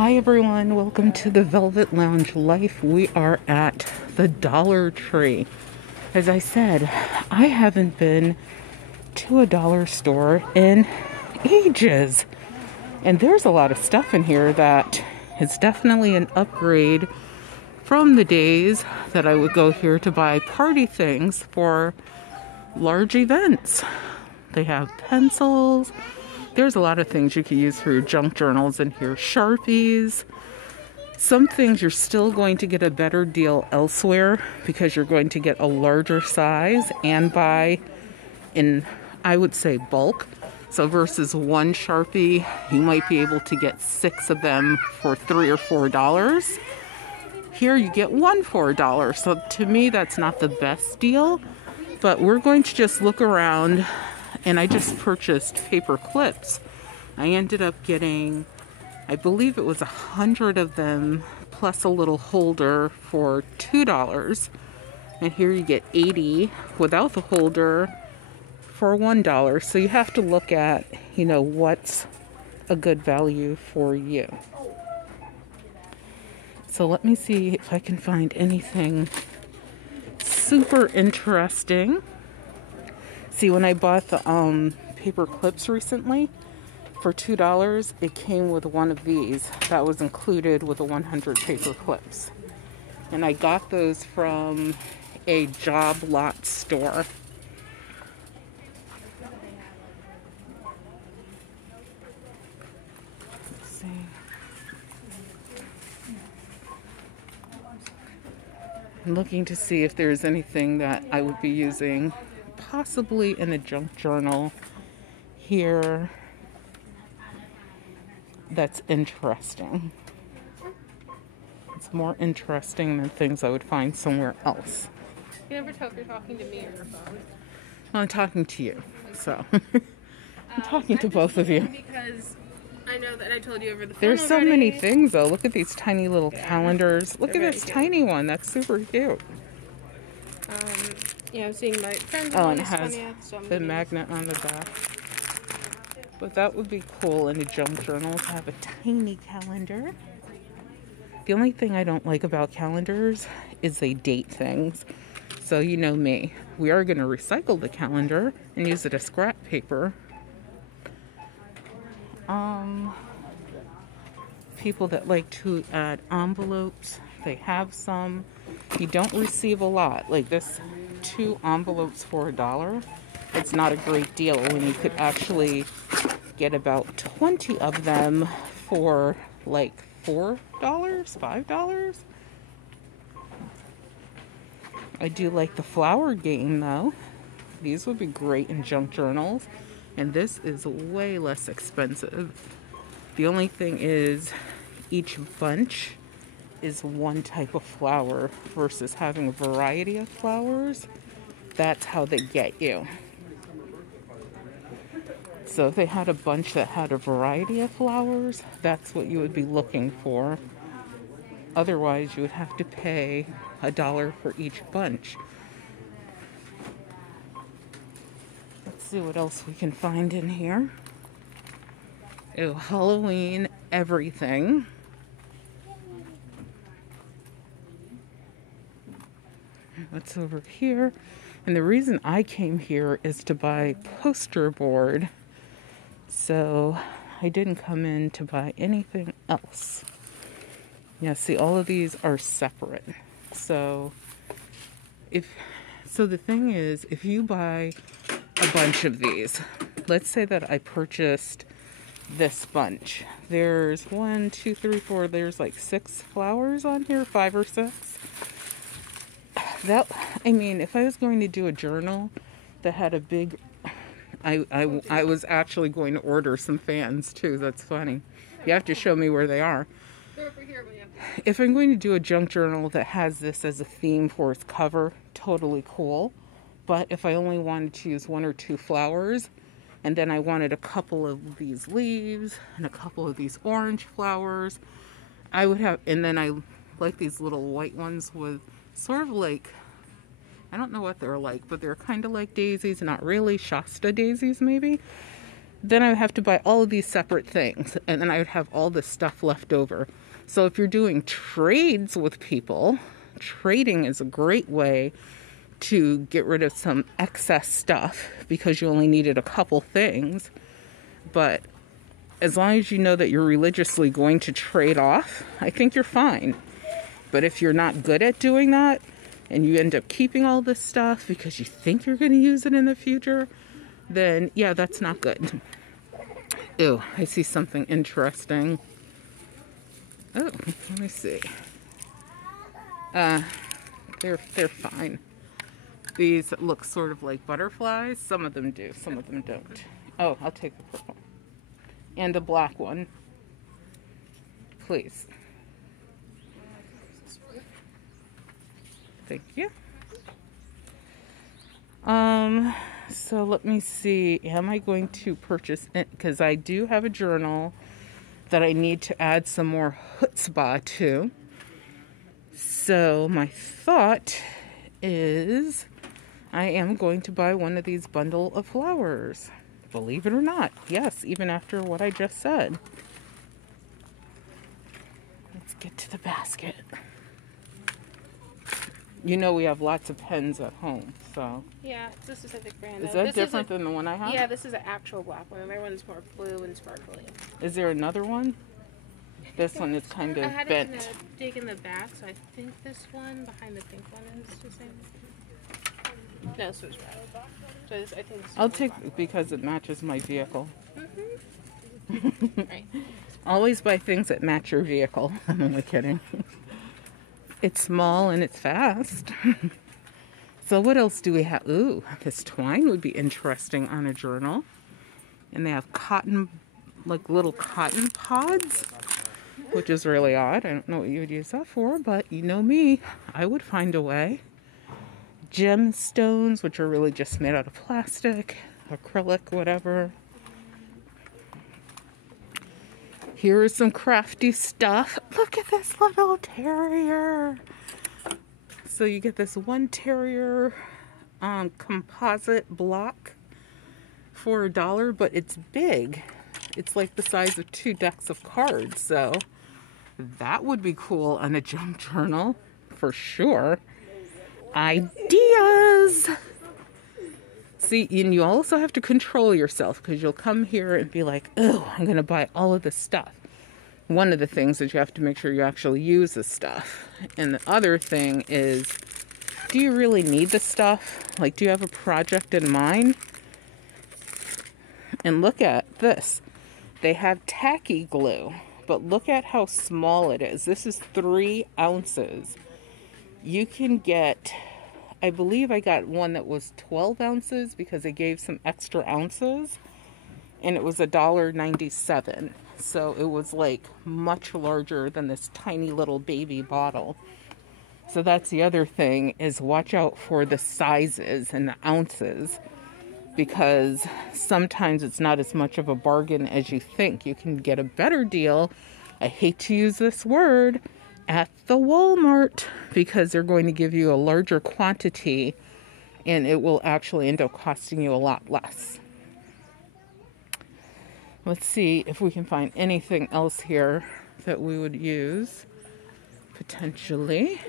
Hi everyone, welcome to the Velvet Lounge Life. We are at the Dollar Tree. As I said, I haven't been to a dollar store in ages. And there's a lot of stuff in here that is definitely an upgrade from the days that I would go here to buy party things for large events. They have pencils. There's a lot of things you can use for your junk journals in here. Sharpies. Some things you're still going to get a better deal elsewhere because you're going to get a larger size and buy in, I would say, bulk. So versus one Sharpie, you might be able to get 6 of them for $3 or $4. Here you get one for $1. So to me, that's not the best deal. But we're going to just look around. And I just purchased paper clips. I ended up getting, I believe it was 100 of them, plus a little holder for $2. And here you get 80 without the holder for $1. So you have to look at, what's a good value for you. So let me see if I can find anything super interesting. See, when I bought the paper clips recently for $2, it came with one of these. That was included with the 100 paper clips. And I got those from a job lot store. Let's see. I'm looking to see if there's anything that I would be using possibly in a junk journal here that's interesting. It's more interesting than things I would find somewhere else. You never tell if you're talking to me or your phone. Well, I'm talking to you, so I'm talking to both of you. Because I know that I told you over the phone. There's so many things though. Look at these tiny little calendars. Look at this tiny one. That's super cute. Yeah, I'm seeing my friends. Oh, and it has the magnet on the back. But that would be cool in a junk journal to have a tiny calendar. The only thing I don't like about calendars is they date things. So you know me. We are going to recycle the calendar and use it as scrap paper. People that like to add envelopes, they have some. You don't receive a lot. Like this 2 envelopes for $1. It's not a great deal when you could actually get about 20 of them for like $4, $5. I do like the flower game though. These would be great in junk journals. And this is way less expensive. The only thing is each bunch is one type of flower versus having a variety of flowers. That's how they get you. So if they had a bunch that had a variety of flowers, that's what you would be looking for. Otherwise, you would have to pay $1 for each bunch. Let's see what else we can find in here. Oh, Halloween everything. What's over here? And the reason I came here is to buy poster board. So I didn't come in to buy anything else. Yeah, see, all of these are separate. So the thing is, if you buy a bunch of these, let's say that I purchased this bunch. There's 1, 2, 3, 4, there's like 6 flowers on here, 5 or 6. If I was going to do a journal that had a big, I was actually going to order some fans too. That's funny. You have to show me where they are. They're over here, William. If I'm going to do a junk journal that has this as a theme for its cover, totally cool. But if I only wanted to use 1 or 2 flowers, and then I wanted a couple of these leaves and a couple of these orange flowers, I would have, and then I like these little white ones with sort of like, I don't know what they're like, but they're kind of like daisies, not really, Shasta daisies maybe. then I would have to buy all of these separate things, and then I would have all this stuff left over. So if you're doing trades with people, trading is a great way to get rid of some excess stuff because you only needed a couple things. But as long as you know that you're religiously going to trade off, I think you're fine. But if you're not good at doing that and you end up keeping all this stuff because you think you're going to use it in the future, then yeah, that's not good. Ew, I see something interesting. Oh, let me see. They're fine. These look sort of like butterflies. Some of them do, some of them don't. Oh, I'll take the purple. And the black one. Please. Thank you. So let me see. Am I going to purchase it? Because I do have a journal that I need to add some more chutzpah to. So my thought is I am going to buy one of these bundle of flowers. Believe it or not. Yes, even after what I just said. Let's get to the basket. You know we have lots of pens at home, so. Yeah, it's a specific brand. Is that different than the one I have? Yeah, this is an actual black one. My one's more blue and sparkly. Is there another one? This one is kind of bent. I had it dig in the back, so I think this one behind the pink one is the same. No, this was red. So this, I think this I'll take it because it matches my vehicle. Mm-hmm. Right. Always buy things that match your vehicle. I'm only kidding. It's small and it's fast. So what else do we have? Ooh, this twine would be interesting on a journal. And they have cotton, like little cotton pods, which is really odd. I don't know what you would use that for, but you know me, I would find a way. Gemstones, which are really just made out of plastic, acrylic, whatever. Here is some crafty stuff. Look at this little terrier. So you get this one terrier composite block for $1, but it's big. It's like the size of 2 decks of cards. So that would be cool on a junk journal for sure. Ideas! See, and you also have to control yourself because you'll come here and be like, oh, I'm going to buy all of this stuff. One of the things is you have to make sure you actually use the stuff. And the other thing is, do you really need the stuff? Like, do you have a project in mind? And look at this. They have tacky glue, but look at how small it is. This is 3 ounces. You can get, I believe I got one that was 12 ounces because they gave some extra ounces, and it was $1.97. So it was like much larger than this tiny little baby bottle. So that's the other thing, is watch out for the sizes and the ounces, because sometimes it's not as much of a bargain as you think. You can get a better deal, I hate to use this word, at the Walmart, because they're going to give you a larger quantity and it will actually end up costing you a lot less. Let's see if we can find anything else here that we would use potentially.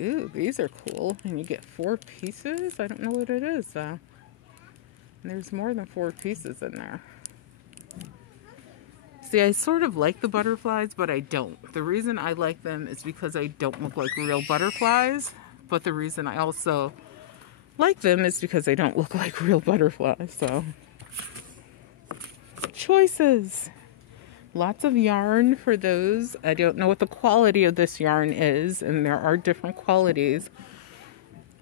Ooh, these are cool. And you get 4 pieces. I don't know what it is though. And there's more than 4 pieces in there. See, I sort of like the butterflies, but I don't. The reason I like them is because they don't look like real butterflies. But the reason I also like them is because they don't look like real butterflies. So, choices. Lots of yarn for those. I don't know what the quality of this yarn is, and there are different qualities.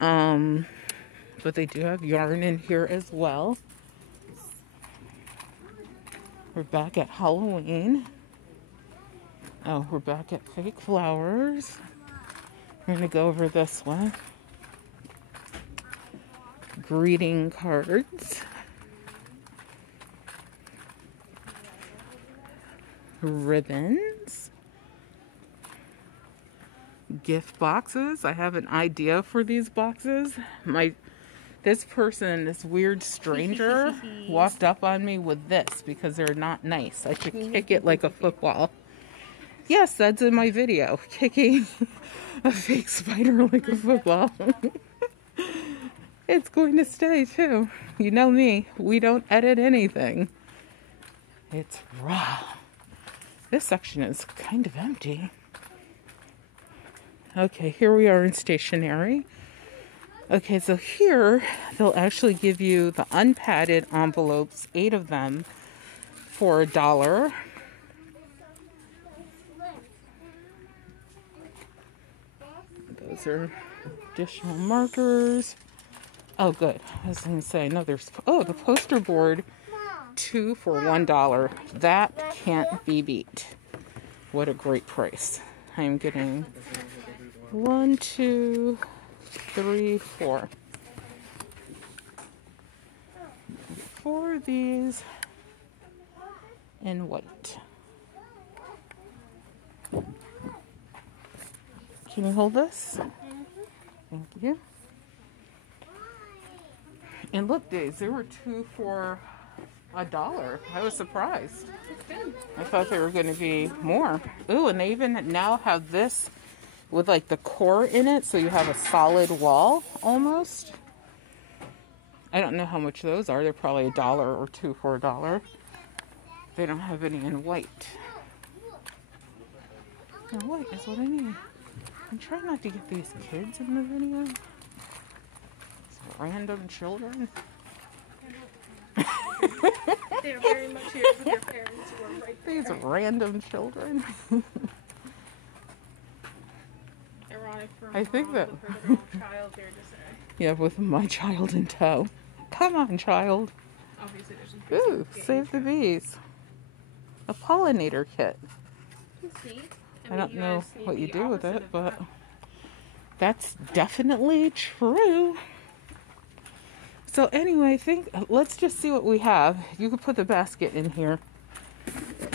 But they do have yarn in here as well. We're back at Halloween. Oh, we're back at fake flowers. We're going to go over this one. Greeting cards. Ribbons. Gift boxes. I have an idea for these boxes. My This person, this weird stranger, walked up on me with this because they're not nice. I should kick it like a football. Yes, that's in my video. Kicking a fake spider like a football. It's going to stay too. You know me. We don't edit anything. It's raw. This section is kind of empty. Okay, here we are in stationery. Okay, so here they'll actually give you the unpadded envelopes, 8 of them, for $1. Those are additional markers. Oh, good. I was going to say, no, there's, oh, the poster board, 2 for $1. That can't be beat. What a great price. I'm getting 1, 2, 3, 4. 4 of these in white. Can you hold this? Thank you. And look, Days, there were 2 for $1. I was surprised. I thought they were going to be more. Ooh, and they even now have this with like the core in it, so you have a solid wall almost. I don't know how much those are. They're probably $1 or 2 for $1. They don't have any in white. No, white is what I need. I'm trying not to get these kids in the video. These random children. They're very much here with their parents who are right there. These random children. Ironic for I think that. with her little child there to say. Yeah, with my child in tow. Come on, child. Obviously, there's some Ooh, save the bees. A pollinator kit. See? I don't mean, know guys need what you the do with opposite it, of but that. that's definitely true. So anyway, let's just see what we have. You could put the basket in here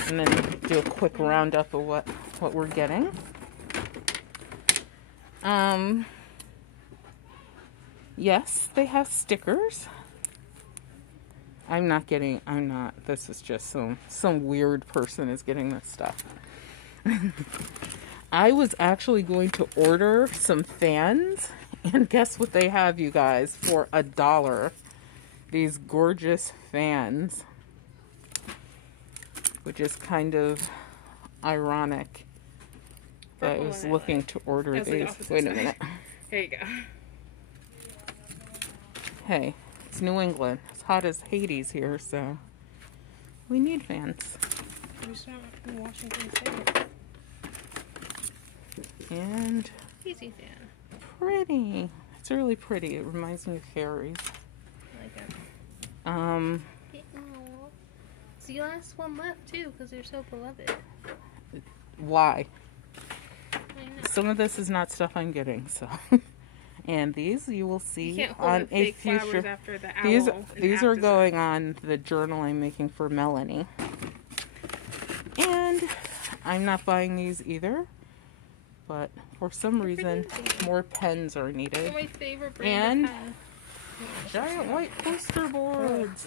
and then do a quick roundup of what we're getting. Yes, they have stickers. This is just some weird person is getting this stuff. I was actually going to order some fans, and guess what they have, you guys, for $1. These gorgeous fans, which is kind of ironic that I was looking to order these. Wait a minute. Here you go. Hey, it's New England. It's hot as Hades here, so we need fans. We still have Washington State. And Easy fan. pretty. It's really pretty. It reminds me of fairies. I like it. Um, It's the last one left too, because they're so beloved. why? I know. Some of this is not stuff I'm getting, so. And these you will You see can't hold on up a fake flowers future. after the owl. These and these are after going on the journal I'm making for Melanie. And I'm not buying these either, but for some reason more pens are They're needed. my favorite brand And of pen. giant white poster boards.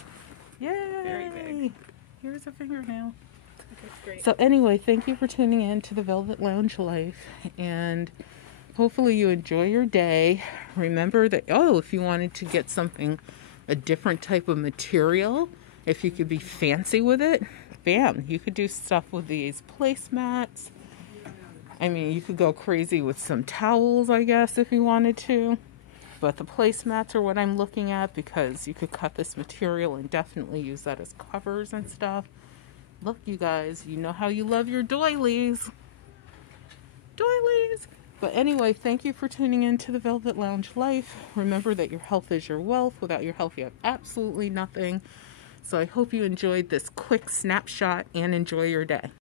Yay! Very big. Here's a fingernail. Okay, great. So anyway, thank you for tuning in to the Velvet Lounge Life, and hopefully you enjoy your day. Remember that, if you wanted to get something, a different type of material, if you could be fancy with it, bam, you could do stuff with these placemats. I mean, you could go crazy with some towels, I guess, if you wanted to. But the placemats are what I'm looking at, because you could cut this material and definitely use that as covers and stuff. Look, you guys, you know how you love your doilies. Doilies! But anyway, thank you for tuning in to the Velvet Lounge Life. Remember that your health is your wealth. Without your health, you have absolutely nothing. So I hope you enjoyed this quick snapshot and enjoy your day.